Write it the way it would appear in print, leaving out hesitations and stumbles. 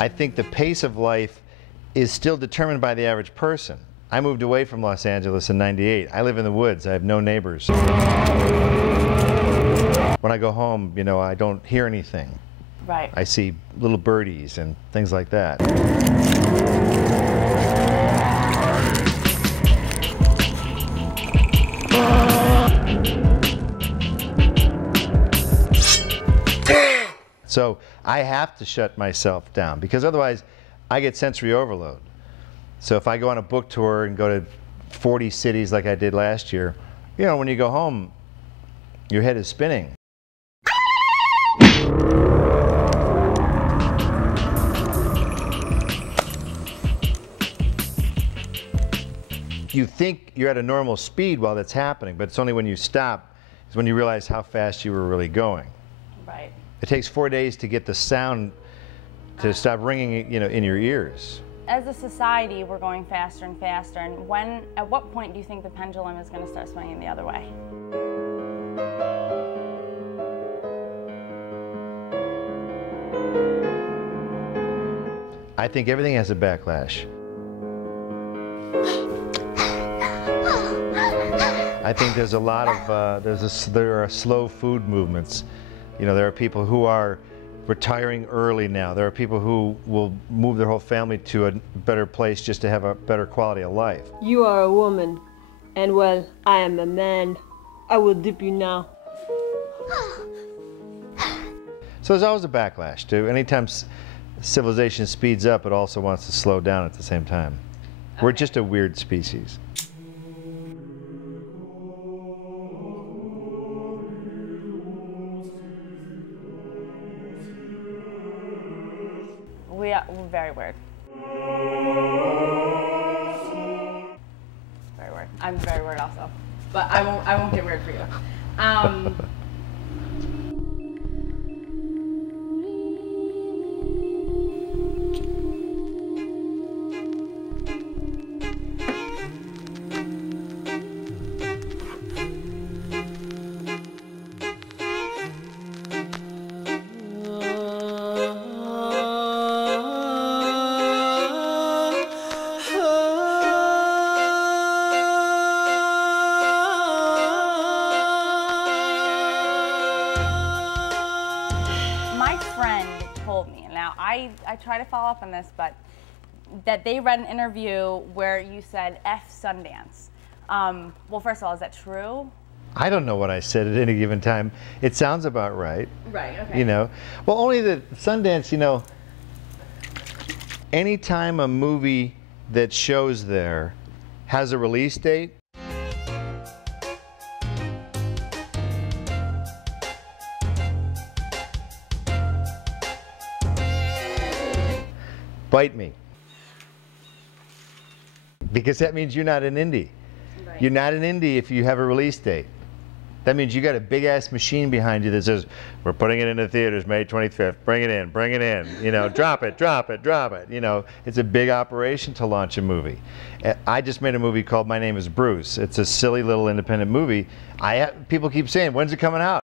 I think the pace of life is still determined by the average person. I moved away from Los Angeles in '98. I live in the woods. I have no neighbors. When I go home, you know, I don't hear anything. Right. I see little birdies and things like that. So I have to shut myself down because otherwise I get sensory overload. So if I go on a book tour and go to 40 cities like I did last year, you know, when you go home, your head is spinning. You think you're at a normal speed while that's happening, but it's only when you stop is when you realize how fast you were really going. Right. It takes 4 days to get the sound to stop ringing, you know, in your ears. As a society, we're going faster and faster, and at what point do you think the pendulum is going to start swinging the other way? I think everything has a backlash. I think there's a lot of, there are slow food movements. You know, there are people who are retiring early now. There are people who will move their whole family to a better place just to have a better quality of life. You are a woman, and well, I am a man. I will dip you now. So there's always a backlash too. Anytime civilization speeds up, it also wants to slow down at the same time. Okay. We're just a weird species. We're very weird. Very weird. I'm very weird also, but I won't get weird for you. My friend told me, now I try to follow up on this, but that they read an interview where you said F Sundance. Well, first of all, is that true? I don't know what I said at any given time. It sounds about right. Right, okay. You know, well, only that Sundance, you know, anytime a movie that shows there has a release date, bite me. Because that means you're not an indie. Right. You're not an indie if you have a release date. That means you got a big ass machine behind you that says, we're putting it into theaters May 25th, bring it in, you know, drop it. You know, it's a big operation to launch a movie. I just made a movie called My Name is Bruce. It's a silly little independent movie. People keep saying, when's it coming out?